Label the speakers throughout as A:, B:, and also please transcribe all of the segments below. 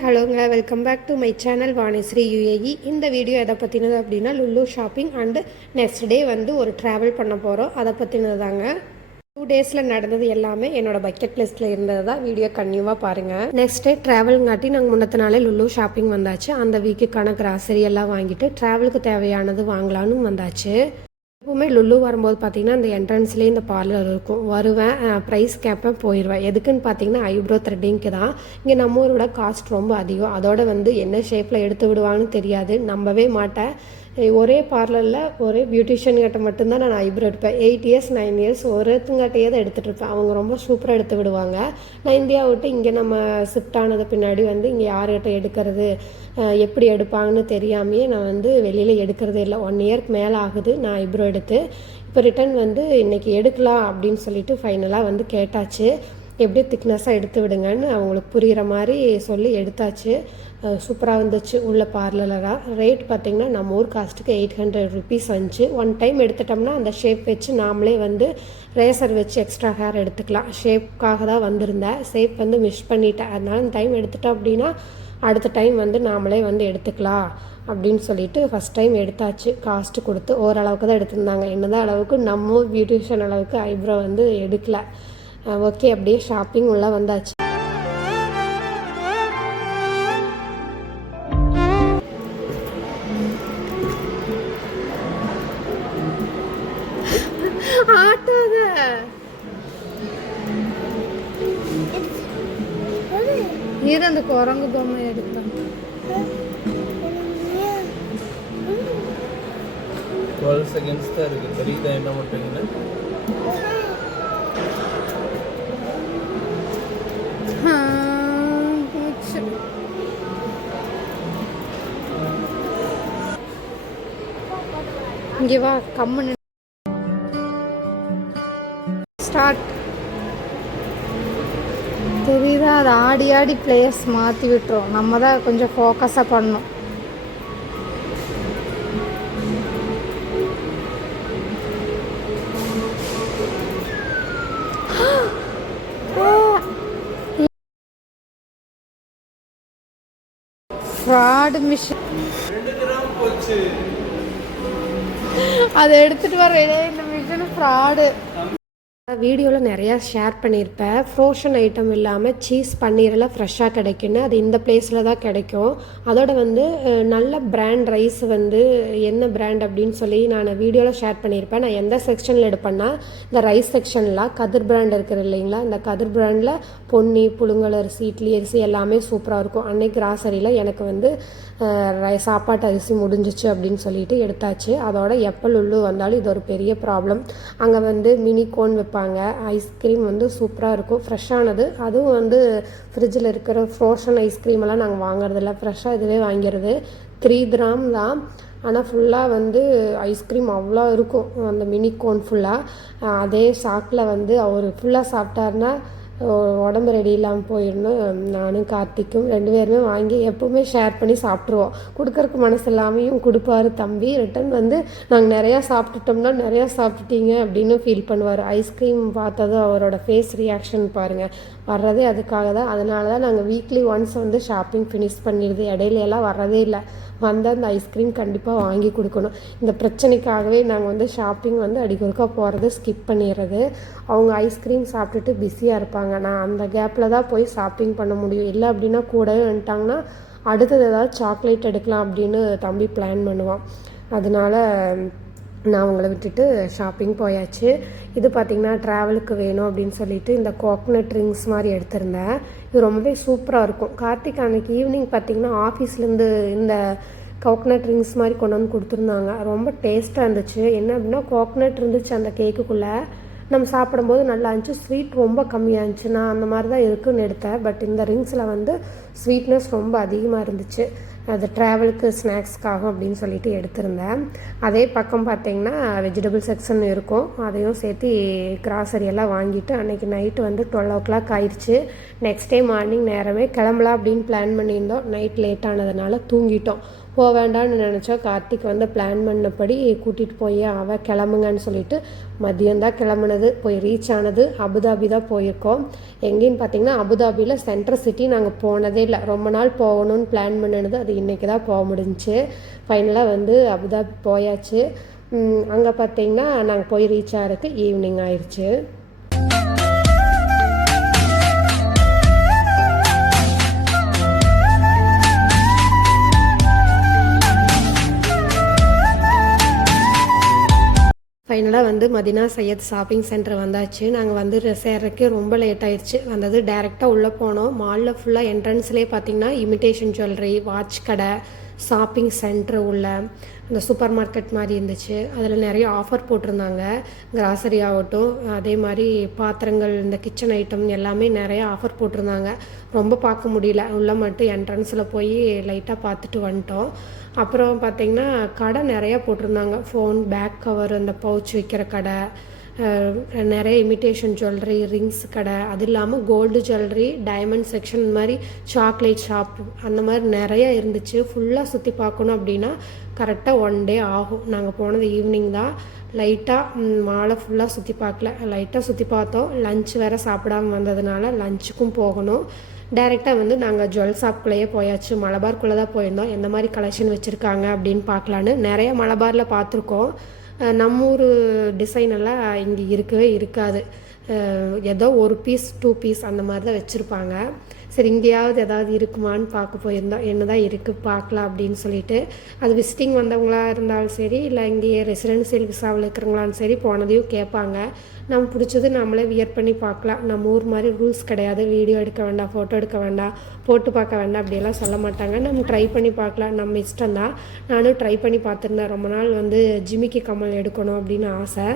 A: ஹலோங்க welcome back to my channel Vanishree UAE. இந்த video எதை பற்றினது அப்படின்னா Lulu shopping and next day வந்து ஒரு ட்ராவல் பண்ண போகிறோம் அதை பற்றினது தாங்க. டூ டேஸில் நடந்தது எல்லாமே என்னோட பக்கெட் லிஸ்ட்டில் இருந்தது தான். வீடியோ கன்யூவாக பாருங்கள் நெக்ஸ்ட் டே ட்ராவல்ங்காட்டி நாங்கள் முன்னத்த நாளே லுல்லு ஷாப்பிங் வந்தாச்சு. அந்த வீக்குக்கான கிராசரி எல்லாம் வாங்கிட்டு ட்ராவலுக்கு தேவையானது வாங்கலான்னு வந்தாச்சு. எப்பவுமே லுல்லு வரும்போது பார்த்தீங்கன்னா இந்த என்ட்ரன்ஸ்லேயே இந்த பார்லர் இருக்கும். வருவேன் ப்ரைஸ் கேட்பேன் போயிடுவேன் எதுக்குன்னு பார்த்தீங்கன்னா ஐப்ரோ த்ரெட்டிங்க்கு தான். இங்கே நம்ம ஊரோட காஸ்ட் ரொம்ப அதிகம். அதோட வந்து என்ன ஷேப்பில் எடுத்து விடுவாங்கன்னு தெரியாது. நம்பவே மாட்டேன். ஒரே பார்லரில் ஒரே பியூட்டிஷியன்கிட்ட மட்டும்தான் நான் ஐப்ரோ எடுப்பேன். எயிட் இயர்ஸ் நைன் இயர்ஸ் ஒருத்தங்கிட்டையே தான் எடுத்துகிட்டு இருப்பேன். அவங்க ரொம்ப சூப்பராக எடுத்து விடுவாங்க. நான் இந்தியா விட்டு இங்கே நம்ம ஷிஃப்ட் ஆனது பின்னாடி வந்து இங்கே யார்கிட்ட எடுக்கிறது எப்படி எடுப்பாங்கன்னு தெரியாமையே நான் வந்து வெளியில் எடுக்கிறதே இல்லை. ஒன் இயர்க்கு மேலே ஆகுது நான் ஐப்ரோ எடுத்து இப்போ ரிட்டன் வந்து இன்றைக்கி எடுக்கலாம் அப்படின்னு சொல்லிட்டு ஃபைனலாக வந்து கேட்டாச்சு. எப்படி திக்னஸ்ஸாக எடுத்து விடுங்கன்னு அவங்களுக்கு புரிகிற மாதிரி சொல்லி எடுத்தாச்சு. சூப்பராக வந்துச்சு. உள்ள பார்லராக ரேட் பார்த்திங்கன்னா நம்ம ஊர் காஸ்ட்டுக்கு எயிட் ஹண்ட்ரட் ருபீஸ் வந்துச்சு ஒன் டைம் எடுத்துட்டோம்னா அந்த ஷேப் வச்சு நாமளே வந்து ரேசர் வச்சு எக்ஸ்ட்ரா ஹேர் எடுத்துக்கலாம். ஷேப்காக தான் வந்திருந்தேன் ஷேப் வந்து மிஸ் பண்ணிட்டேன் அதனால இந்த டைம் எடுத்துட்டோம் அப்படின்னா அடுத்த டைம் வந்து நாமளே வந்து எடுத்துக்கலாம் அப்படின்னு சொல்லிட்டு ஃபஸ்ட் டைம் எடுத்தாச்சு. காஸ்ட்டு கொடுத்து ஓரளவுக்கு தான் எடுத்திருந்தாங்க. என்னதான் அளவுக்கு நம்ம பியூட்டிஷியன் அளவுக்கு ஐப்ரோ வந்து எடுக்கலை. ஓகே அப்படியே ஷாப்பிங் உள்ளே வந்தாச்சு. ஆட்டாத.
B: இரு அந்த குரங்கு பொம்மை எடுத்தேன்
C: டுவெல் செகண்ட்ஸ் தான் இருக்குது தெரியுதா என்ன பண்ணுறீங்கன்னு
B: போச்சு. வா கம்முன்னு ஸ்டார்ட் தெரியுதா? அது ஆடி ஆடி பிளேயர்ஸ் மாற்றி விட்டுரும். நம்ம தான் கொஞ்சம் ஃபோக்கஸாக பண்ணணும். ஃப்ராடு மிஷின் அதை எடுத்துட்டு வர இந்த மிஷின் ஃப்ராடு
A: வீடியோவில் நிறையா ஷேர் பண்ணியிருப்பேன். ஃப்ரோஷன் ஐட்டம் இல்லாமல் சீஸ் பன்னீரெல்லாம் ஃப்ரெஷ்ஷாக கிடைக்குன்னு. அது இந்த பிளேஸில் தான் கிடைக்கும். அதோட வந்து நல்ல பிராண்ட் ரைஸ் வந்து என்ன பிராண்ட் அப்படின்னு சொல்லி நான் வீடியோவில் ஷேர் பண்ணியிருப்பேன். நான் எந்த செக்ஷனில் எடுப்பேன்னா இந்த ரைஸ் செக்ஷனில் கதிர் பிராண்ட் இருக்குது இல்லைங்களா? இந்த கதிர் பிராண்டில் பொன்னி புழுங்கல் அரிசி இட்லி அரிசி எல்லாமே சூப்பராக இருக்கும். அன்னைக்கு கிராசரியில் எனக்கு வந்து ரை- சாப்பாட்டு அரிசி முடிஞ்சிச்சு அப்படின்னு சொல்லிட்டு எடுத்தாச்சு. அதோட எப்பல் உள்ளு வந்தாலும் இது ஒரு பெரிய ப்ராப்ளம் அங்கே வந்து மினி கோன் வைப்பாங்க. ஐஸ்கிரீம் வந்து சூப்பராக இருக்கும். ஃப்ரெஷ்ஷானது அதுவும் வந்து ஃப்ரிட்ஜில் இருக்கிற ஃப்ரோஷன் ஐஸ்கிரீம் எல்லாம் நாங்கள் வாங்குறதில்ல. ஃப்ரெஷ்ஷாக இதுவே வாங்கிறது. த்ரீ கிராம் தான். ஆனால் ஃபுல்லாக வந்து ஐஸ்கிரீம் அவ்வளோ இருக்கும். அந்த மினி கோன் ஃபுல்லாக அதே சாக்கில் வந்து அவர் ஃபுல்லாக சாப்பிட்டாருன்னா உடம்பு ரெடி இல்லாமல் போயிடணும் நானும் கார்த்திக்கும் ரெண்டு பேருமே வாங்கி எப்பவுமே ஷேர் பண்ணி சாப்பிட்ருவோம் கொடுக்கறக்கு மனசு இல்லாமையும் கொடுப்பாரு தம்பி. ரிட்டன் வந்து நாங்கள் நிறையா சாப்பிட்டுட்டோம்னா நிறையா சாப்பிட்டுட்டீங்க அப்படின்னு ஃபீல் பண்ணுவார். ஐஸ்கிரீம் பார்த்ததும் அவரோட ஃபேஸ் ரியாக்ஷன் பாருங்கள் வர்றதே அதுக்காக தான். அதனால தான் நாங்கள் வீக்லி ஒன்ஸ் வந்து ஷாப்பிங் ஃபினிஷ் பண்ணிடுது. இடையில எல்லாம் வர்றதே இல்லை. வந்தால் அந்த ஐஸ்கிரீம் கண்டிப்பாக வாங்கி கொடுக்கணும். இந்த பிரச்சனைக்காகவே நாங்கள் வந்து ஷாப்பிங் வந்து அடிக்கொருக்கா போகிறது ஸ்கிப் பண்ணிடுறது. அவங்க ஐஸ்கிரீம் சாப்பிட்டுட்டு பிஸியாக இருப்பாங்க. நான் அந்த கேப்பில் தான் போய் ஷாப்பிங் பண்ண முடியும். இல்லை அப்படின்னா கூடவே வந்துட்டாங்கன்னா அடுத்தது ஏதாவது சாக்லேட் எடுக்கலாம் அப்படின்னு தம்பி பிளான் பண்ணுவான். அதனால நான் அவங்கள விட்டுட்டு ஷாப்பிங் போயாச்சு. இது பார்த்திங்கன்னா ட்ராவலுக்கு வேணும் அப்படின்னு சொல்லிட்டு இந்த கோக்னட் ரிங்ஸ் மாதிரி எடுத்திருந்தேன். இது ரொம்பவே சூப்பராக இருக்கும். கார்த்திக் அன்னைக்கு ஈவினிங் பார்த்திங்கன்னா ஆஃபீஸ்லேருந்து இந்த கோக்னட் ரிங்ஸ் மாதிரி கொண்டு வந்து கொடுத்துருந்தாங்க. ரொம்ப டேஸ்ட்டாக இருந்துச்சு. என்ன அப்படின்னா கோக்னட் இருந்துச்சு அந்த கேக்குக்குள்ளே நம்ம சாப்பிடும்போது நல்லா இருந்துச்சு. ஸ்வீட் ரொம்ப கம்மியாக இருந்துச்சு. நான் அந்த மாதிரி தான் இருக்குன்னு எடுத்தேன். பட் இந்த ரிங்ஸில் வந்து ஸ்வீட்னஸ் ரொம்ப அதிகமாக இருந்துச்சு. அது ட்ராவலுக்கு ஸ்நாக்ஸ்க்காகும் அப்படின்னு சொல்லிட்டு எடுத்திருந்தேன். அதே பக்கம் பார்த்தீங்கன்னா வெஜிடபிள் செக்ஷன் இருக்கும். அதையும் சேர்த்து கிராசரி எல்லாம் வாங்கிட்டு அன்னைக்கு நைட்டு வந்து டுவெல் ஓ கிளாக் ஆயிடுச்சு நெக்ஸ்ட் டே மார்னிங் நேரமே கிளம்பலாம் அப்படின்னு பிளான் பண்ணியிருந்தோம். நைட் லேட் ஆனதுனால தூங்கிட்டோம். போக வேண்டாம்னு நினச்சோம் கார்த்திக் வந்து பிளான் பண்ணபடி கூட்டிகிட்டு போய் அவள் கிளம்புங்கன்னு சொல்லிட்டு மதியம்தான் கிளம்புனது போய் ரீச் ஆனது அபுதாபி தான் போயிருக்கோம். எங்கேன்னு பார்த்தீங்கன்னா அபுதாபியில் சென்ட்ரல் சிட்டி நாங்கள் போனதே இல்லை. ரொம்ப நாள் போகணும்னு பிளான் பண்ணினது அது இன்றைக்கி தான் போக முடிஞ்சிச்சு ஃபைனலாக வந்து அபுதாபி போயாச்சு. அங்கே பார்த்தீங்கன்னா நாங்கள் போய் ரீச் ஆகிறதுக்கு ஈவினிங் ஆயிடுச்சு ஃபைனலாக வந்து மதினா சையத் ஷாப்பிங் சென்டர் வந்தாச்சு. நாங்கள் வந்து சேர்றதுக்கு ரொம்ப லேட் ஆயிடுச்சு. வந்தது டேரெக்டாக உள்ளே போனோம். மாலில் ஃபுல்லாக என்ட்ரன்ஸ்லேயே பார்த்தீங்கன்னா இமிட்டேஷன் ஜுவல்லரி வாட்ச் கடை ஷாப்பிங் சென்டர் உள்ள அந்த சூப்பர் மார்க்கெட் மாதிரி இருந்துச்சு. அதில் நிறைய ஆஃபர் போட்டிருந்தாங்க. கிராசரி ஆகட்டும் அதே மாதிரி பாத்திரங்கள் இந்த கிச்சன் ஐட்டம் எல்லாமே நிறைய ஆஃபர் போட்டிருந்தாங்க. ரொம்ப பார்க்க முடியல. உள்ளே மட்டும் என்ட்ரன்ஸில் போய் லைட்டாக பார்த்துட்டு வந்துட்டோம். அப்புறம் பார்த்திங்கன்னா கடை நிறையா போட்டிருந்தாங்க. ஃபோன் பேக் கவர் அந்த பவுச் வைக்கிற கடை நிறைய இமிட்டேஷன் ஜுவல்லரி ரிங்ஸ் கடை அது இல்லாமல் கோல்டு ஜுவல்லரி டைமண்ட் செக்ஷன் மாதிரி சாக்லேட் ஷாப் அந்த மாதிரி நிறைய இருந்துச்சு. ஃபுல்லாக சுற்றி பார்க்கணும் அப்படின்னா கரெக்டாக ஒன் டே ஆகும். நாங்கள் போனது ஈவினிங் தான். லைட்டாக மாலை ஃபுல்லாக சுற்றி பார்க்கல. லைட்டாக சுற்றி பார்த்தோம். லஞ்ச் வேறு சாப்பிடாம வந்ததுனால லஞ்சுக்கும் போகணும். டைரெக்டாக வந்து நாங்கள் ஜுவல் ஷாப்குள்ளேயே போயாச்சு. மலபார்க்குள்ளே தான் போயிருந்தோம். எந்த மாதிரி கலெக்ஷன் வச்சுருக்காங்க அப்படின்னு பார்க்கலான்னு நிறைய மலபாரில் பார்த்துருக்கோம். நம்ம ஊர் டிசைன் எல்லாம் இங்கே இருக்கவே இருக்காது. ஏதோ ஒரு பீஸ் டூ பீஸ் அந்த மாதிரி தான் வச்சுருப்பாங்க. சரி இங்கேயாவது ஏதாவது இருக்குமான்னு பார்க்க போயிருந்தோம் என்ன தான் இருக்குது பார்க்கலாம் அப்படின்னு சொல்லிட்டு அது விசிட்டிங் வந்தவங்களா இருந்தாலும் சரி இல்லை இங்கேயே ரெசிடென்சியல் விசாவில் இருக்கிறவங்களாலும் சரி போனதையும் கேட்பாங்க. நம்ம பிடிச்சது நம்மளே வியர் பண்ணி பார்க்கலாம். நம்ம ஊர் மாதிரி ரூல்ஸ் கிடையாது. வீடியோ எடுக்க வேண்டாம் ஃபோட்டோ எடுக்க வேண்டாம் போட்டு பார்க்க வேண்டாம் அப்படியெல்லாம் சொல்ல மாட்டாங்க. நம்ம ட்ரை பண்ணி பார்க்கலாம். நம்ம இஷ்டம் தான் நானும் ட்ரை பண்ணி பார்த்துருந்தேன். ரொம்ப நாள் வந்து ஜிமிக்கி கமல் எடுக்கணும் அப்படின்னு ஆசை.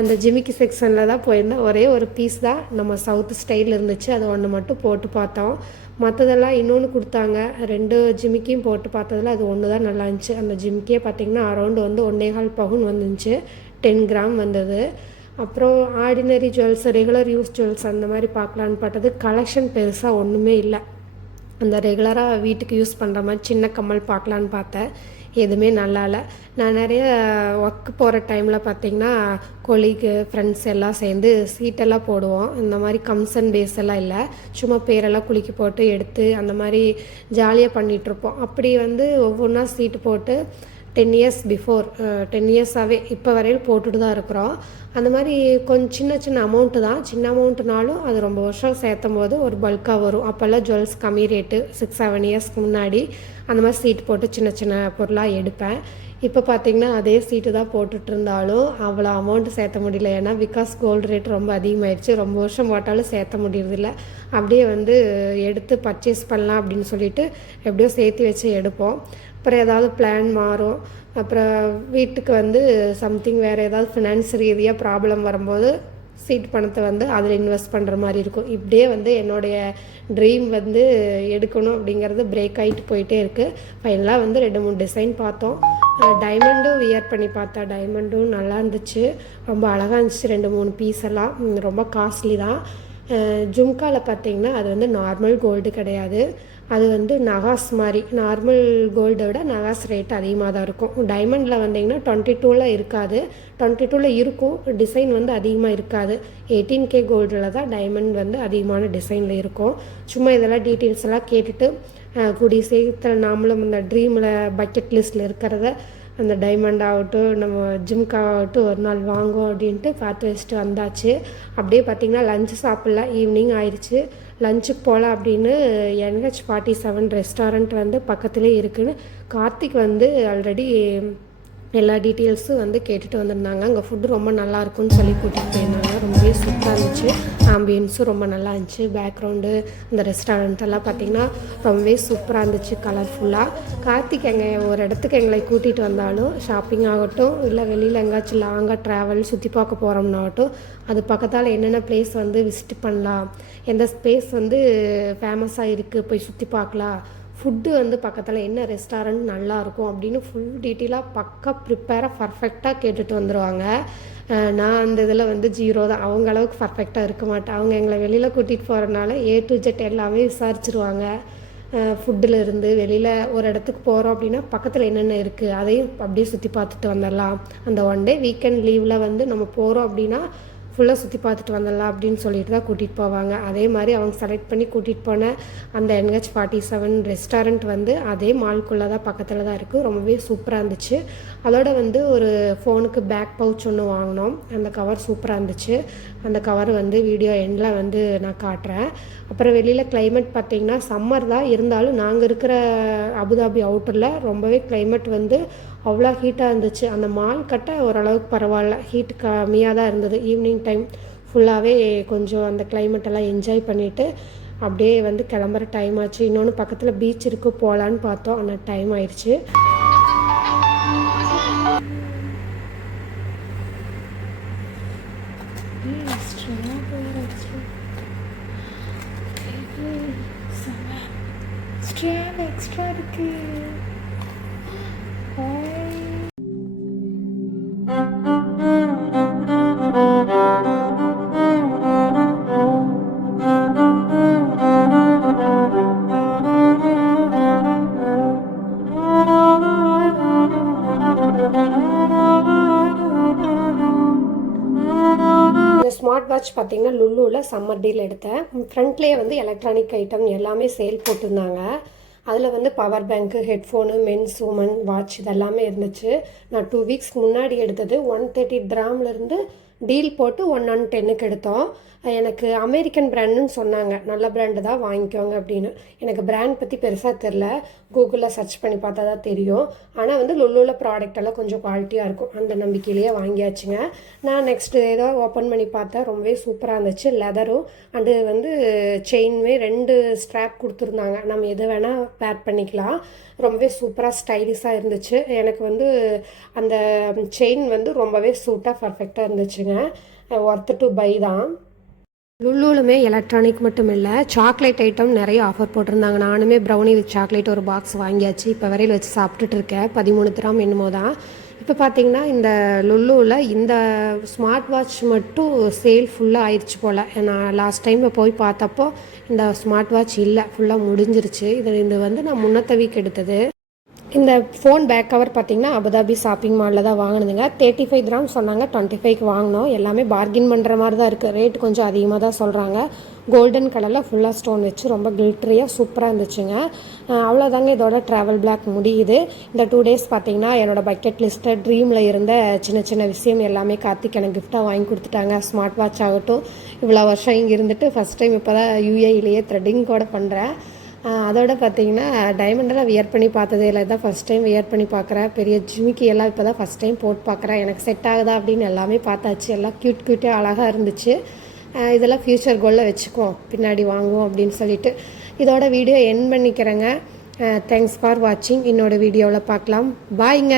A: அந்த ஜிமிக்கி செக்ஷனில் தான் போயிருந்தேன். ஒரே ஒரு பீஸ் தான் நம்ம சவுத் ஸ்டைலில் இருந்துச்சு. அதை ஒன்று மட்டும் போட்டு பார்த்தோம். மற்றதெல்லாம் இன்னொன்று கொடுத்தாங்க. ரெண்டு ஜிமிக்கியும் போட்டு பார்த்ததுல அது ஒன்று தான் நல்லா இருந்துச்சு. அந்த ஜிமிக்கியே பார்த்திங்கன்னா அரௌண்டு வந்து ஒன்றே கால் பவுன் வந்துச்சு டென் கிராம் வந்தது. அப்புறம் ordinary jewels regular use jewels அந்த மாதிரி பார்க்கலான்னு பார்த்தது கலெக்ஷன் பெருசாக ஒன்றுமே இல்லை. அந்த ரெகுலராக வீட்டுக்கு யூஸ் பண்ணுற மாதிரி சின்ன கம்மல் பார்க்கலான்னு பார்த்தேன். எதுவுமே நல்லா இல்லை. நான் நிறைய ஒர்க் போகிற டைமில் பார்த்தீங்கன்னா கொலீக்கு ஃப்ரெண்ட்ஸ் எல்லாம் சேர்ந்து சீட்டெல்லாம் போடுவோம். இந்த மாதிரி கம்சன் பேஸ் எல்லாம் இல்லை. சும்மா பேரெல்லாம் குலுக்கி போட்டு எடுத்து அந்த மாதிரி ஜாலியாக பண்ணிகிட்ருப்போம் அப்படி வந்து ஒவ்வொன்றா சீட்டு போட்டு டென் இயர்ஸ் பிஃபோர் டென் இயர்ஸாகவே இப்போ வரையும் போட்டுட்டு தான் இருக்கிறோம். அந்த மாதிரி கொஞ்சம் சின்ன சின்ன அமௌண்ட்டு தான். சின்ன அமௌண்ட்டுனாலும் அது ரொம்ப வருஷம் சேர்த்தும் போது ஒரு பல்காக வரும். அப்போல்லாம் ஜுவல்ஸ் கம்மி ரேட்டு சிக்ஸ் செவன் இயர்ஸ்க்கு முன்னாடி அந்த மாதிரி சீட் போட்டு சின்ன சின்ன பொருளாக எடுப்பேன். இப்போ பார்த்திங்கன்னா அதே சீட்டு தான் போட்டுட்டு இருந்தாலும் அவ்வளோ அமௌண்ட் சேர்த்த முடியல. ஏன்னா பிகாஸ் கோல்டு ரேட் ரொம்ப அதிகமாகிடுச்சு ரொம்ப வருஷம் போட்டாலும் சேர்த்த முடியறதில்ல. அப்படியே வந்து எடுத்து பர்ச்சேஸ் பண்ணலாம் அப்படின்னு சொல்லிட்டு எப்படியோ சேர்த்து வச்சு எடுப்போம். அப்புறம் ஏதாவது பிளான் மாறும். அப்புறம் வீட்டுக்கு வந்து சம்திங் வேறு ஏதாவது ஃபினான்ஸ் ரீதியாக ப்ராப்ளம் வரும்போது சீட் பணத்தை வந்து அதில் இன்வெஸ்ட் பண்ணுற மாதிரி இருக்கும். இப்படியே வந்து என்னுடைய ட்ரீம் வந்து எடுக்கணும் அப்படிங்கிறது பிரேக் ஆகிட்டு போயிட்டே இருக்குது ஃபைனலாக வந்து ரெண்டு மூணு டிசைன் பார்த்தோம். டைமண்டும் வியர் பண்ணி பார்த்தா டைமண்டும் நல்லா இருந்துச்சு. ரொம்ப அழகாக இருந்துச்சு. ரெண்டு மூணு பீஸ் எல்லாம். ரொம்ப காஸ்ட்லி தான். ஜும்காவில் பார்த்தீங்கன்னா அது வந்து நார்மல் கோல்டு கிடையாது. அது வந்து நகாஸ் மாதிரி நார்மல் கோல்டை விட நகாஸ் ரேட் அதிகமாக தான் இருக்கும். டைமண்டில் வந்தீங்கன்னா டுவெண்ட்டி டூவில் இருக்காது. டுவெண்ட்டி டூவில் இருக்கும். டிசைன் வந்து அதிகமாக இருக்காது. எயிட்டீன் கே கோல்டில் தான் டைமண்ட் வந்து அதிகமான டிசைனில் இருக்கும். சும்மா இதெல்லாம் டீட்டெயில்ஸ் எல்லாம் கேட்டுட்டு கூடிய சீக்கிரத்தில் நாமளும் இந்த ட்ரீமில் பக்கெட் லிஸ்ட்டில் இருக்கிறத அந்த டைமண்ட் ஆகட்டும் நம்ம ஜிம்கா ஆகட்டும் ஒரு நாள் வாங்குவோம் அப்படின்ட்டு பார்த்து வச்சுட்டு வந்தாச்சு. அப்படியே பார்த்திங்கன்னா லஞ்சு சாப்பிட்ல ஈவினிங் ஆயிடுச்சு லஞ்சுக்கு போகலாம் அப்படின்னு என்ஹெச் ஃபார்ட்டி செவன் ரெஸ்டாரண்ட் வந்து பக்கத்துலேயே இருக்குதுன்னு கார்த்திக் வந்து ஆல்ரெடி எல்லா டீட்டெயில்ஸும் வந்து கேட்டுட்டு வந்திருந்தாங்க. அங்கே ஃபுட்டு ரொம்ப நல்லாயிருக்குன்னு சொல்லி கூட்டிகிட்டு போயிருந்தாங்க. ரொம்பவே நல்லா இருந்துச்சு ஆம்பியன்ஸும் ரொம்ப நல்லா இருந்துச்சு. பேக்ரவுண்டு இந்த ரெஸ்டாரண்ட்டெல்லாம் பார்த்திங்கன்னா ரொம்பவே சூப்பராக இருந்துச்சு கலர்ஃபுல்லாக கார்த்திக் எங்கே ஒரு இடத்துக்கு எங்களை கூட்டிகிட்டு வந்தாலும் ஷாப்பிங் ஆகட்டும் இல்லை வெளியில் எங்கேயாச்சும் லாங்காக ட்ராவல் சுற்றி பார்க்க போகிறோம்னாகட்டும் அது பக்கத்தால் என்னென்ன பிளேஸ் வந்து விசிட் பண்ணலாம் எந்த ஸ்பேஸ் வந்து ஃபேமஸாக இருக்குது போய் சுற்றி பார்க்கலாம் ஃபுட்டு வந்து பக்கத்தில் என்ன ரெஸ்டாரண்ட் நல்லா இருக்கும் அப்படின்னு ஃபுல் டீட்டெயிலாக பக்கா ப்ரிப்பேராக பர்ஃபெக்டாக கேட்டுட்டு வந்துடுவாங்க நான் அந்த இதில் வந்து ஜீரோ தான். அவங்க அளவுக்கு பர்ஃபெக்டாக இருக்க மாட்டேன் அவங்க எங்களை வெளியில் கூட்டிகிட்டு போகிறனால ஏ டு ஜெட் எல்லாமே விசாரிச்சிருவாங்க. ஃபுட்டில் இருந்து வெளியில் ஒரு இடத்துக்கு போகிறோம் அப்படின்னா பக்கத்தில் என்னென்ன இருக்குது அதையும் அப்படியே சுற்றி பார்த்துட்டு வந்துடலாம் அந்த ஒன் டே வீக்கெண்ட் லீவில் வந்து நம்ம போகிறோம் அப்படின்னா ஃபுல்லாக சுற்றி பார்த்துட்டு வந்துடலாம் அப்படின்னு சொல்லிட்டு தான் கூட்டிகிட்டு போவாங்க. அதே மாதிரி அவங்க செலக்ட் பண்ணி கூட்டிகிட்டு போன அந்த என்ஹெச் ஃபார்ட்டி செவன் ரெஸ்டாரண்ட் வந்து அதே மால்குள்ளே தான் பக்கத்தில் தான் இருக்குது ரொம்பவே சூப்பராக இருந்துச்சு. அதோட வந்து ஒரு ஃபோனுக்கு பேக் பவுச் ஒன்று வாங்கினோம். அந்த கவர் சூப்பராக இருந்துச்சு. அந்த கவர் வந்து வீடியோ எண்டில் வந்து நான் காட்டுறேன். அப்புறம் வெளியில் கிளைமேட் பார்த்தீங்கன்னா சம்மர் தான். இருந்தாலும் நாங்கள் இருக்கிற அபுதாபி அவுட்டரில் ரொம்பவே கிளைமேட் வந்து அவ்வளோ ஹீட்டாக இருந்துச்சு. அந்த மால் கட்ட ஓரளவுக்கு பரவாயில்ல. ஹீட் கம்மியாக தான் இருந்தது. ஈவினிங் டைம் ஃபுல்லாகவே கொஞ்சம் அந்த கிளைமேட்டெல்லாம் எல்லாம் என்ஜாய் பண்ணிவிட்டு அப்படியே வந்து கிளம்புற டைம் ஆச்சு. இன்னொன்று பக்கத்தில் பீச் இருக்கு போகலான்னு பார்த்தோம். ஆனால் டைம் ஆயிடுச்சு.
B: எக்ஸ்ட்ரா இருக்கு.
A: வாட்ச் பார்த்தீங்கன்னா லுல்லுவில் சம்மர் டீல் எடுத்தேன். ஃப்ரண்ட்லேயே வந்து எலக்ட்ரானிக் ஐட்டம் எல்லாமே சேல் போட்டிருந்தாங்க. அதில் வந்து power bank headphone men's woman watch இதெல்லாமே இருந்துச்சு. நான் டூ வீக்ஸ் முன்னாடி எடுத்தது ஒன் தேர்ட்டி ட்ராம்லேருந்து டீல் போட்டு ஒன் ஒன் டென்னுக்கு எடுத்தோம். எனக்கு அமெரிக்கன் பிராண்டுன்னு சொன்னாங்க. நல்ல பிராண்டு தான் வாங்கிக்கோங்க அப்படின்னு. எனக்கு பிராண்ட் பற்றி பெருசாக தெரில கூகுளில் சர்ச் பண்ணி பார்த்தா தான் தெரியும். ஆனால் வந்து லுல்லுவில் ப்ராடக்ட் எல்லாம் கொஞ்சம் குவாலிட்டியாக இருக்கும். அந்த நம்பிக்கையிலேயே வாங்கியாச்சுங்க. நான் நெக்ஸ்ட்டு ஏதோ ஓப்பன் பண்ணி பார்த்தா ரொம்பவே சூப்பராக இருந்துச்சு. லெதரும் அண்டு வந்து செயினுமே ரெண்டு ஸ்ட்ராப் கொடுத்துருந்தாங்க. நம்ம எது வேணால் பேர் பண்ணிக்கலாம். ரொம்பவே சூப்பராக ஸ்டைலிஷாக இருந்துச்சு. எனக்கு வந்து அந்த செயின் வந்து ரொம்பவே சூட்டாக பர்ஃபெக்டாக இருந்துச்சுங்க. ஒர்த்து டு பை தான். லுல்லுலுமே எலக்ட்ரானிக் மட்டும் இல்லை சாக்லேட் ஐட்டம் நிறைய ஆஃபர் போட்டிருந்தாங்க. நானுமே ப்ரௌனி வித் சாக்லேட் ஒரு பாக்ஸ் வாங்கியாச்சு. இப்போ வரையில் வச்சு சாப்பிட்டுட்டு இருக்கேன். பதிமூணு திராம் என்னமோ தான். இப்போ பார்த்தீங்கன்னா இந்த லுல்லுவில் இந்த ஸ்மார்ட் வாட்ச் மட்டும் சேல் ஃபுல்லாக ஆயிடுச்சு போல். நான் லாஸ்ட் டைம் போய் பார்த்தப்போ இந்த ஸ்மார்ட் வாட்ச் இல்லை ஃபுல்லாக முடிஞ்சிருச்சு. இது இது வந்து நான் முன்னத்த வீக் எடுத்தது. இந்த ஃபோன் பேக் கவர் பார்த்தீங்கன்னா அபுதாபி ஷாப்பிங் மாலில் தான் வாங்கினதுங்க. தேர்ட்டி ஃபைவ் கிராம் சொன்னாங்க டுவெண்ட்டி ஃபைவ்க்கு வாங்கினோம். எல்லாமே பார்கின் பண்ணுற மாதிரி தான் இருக்குது ரேட் கொஞ்சம் அதிகமாக தான் சொல்கிறாங்க கோல்டன் கலரில் ஃபுல்லாக ஸ்டோன் வச்சு ரொம்ப கில்ட்ரியாக சூப்பராக இருந்துச்சுங்க. அவ்வளோதாங்க இதோட ட்ராவல் பிளாக் முடியுது. இந்த டூ டேஸ் பார்த்தீங்கன்னா என்னோடய பக்கெட் லிஸ்ட்டு ட்ரீமில் இருந்த சின்ன சின்ன விஷயம் எல்லாமே கார்த்திக் எனக்கு கிஃப்டாக வாங்கி கொடுத்துட்டாங்க. ஸ்மார்ட் வாட்ச் ஆகட்டும். இவ்வளோ வருஷம் இங்கே இருந்துட்டு ஃபஸ்ட் டைம் இப்போ தான் யூஏஇலேயே த்ரெட்டிங் கூட பண்ணுறேன் அதோட பார்த்தீங்கன்னா டைமண்டெல்லாம் வியர் பண்ணி பார்த்ததே இல்லை. இதான் ஃபஸ்ட் டைம் வியர் பண்ணி பார்க்குறேன். பெரிய ஜிமிக்கி எல்லாம் இப்போ தான் ஃபஸ்ட் டைம் போட்டு பார்க்குறேன். எனக்கு செட் ஆகுதா அப்படின்னு எல்லாமே பார்த்தாச்சு. எல்லாம் க்யூட் க்யூட்டே அழகாக இருந்துச்சு. இதெல்லாம் ஃப்யூச்சர் கோலில் வச்சுக்குவோம். பின்னாடி வாங்குவோம் அப்படின்னு சொல்லிட்டு. இதோட வீடியோ என் பண்ணிக்கிறேங்க. தேங்க்ஸ் ஃபார் வாட்சிங் என்னோடய வீடியோவில் பார்க்கலாம். பாய்ங்க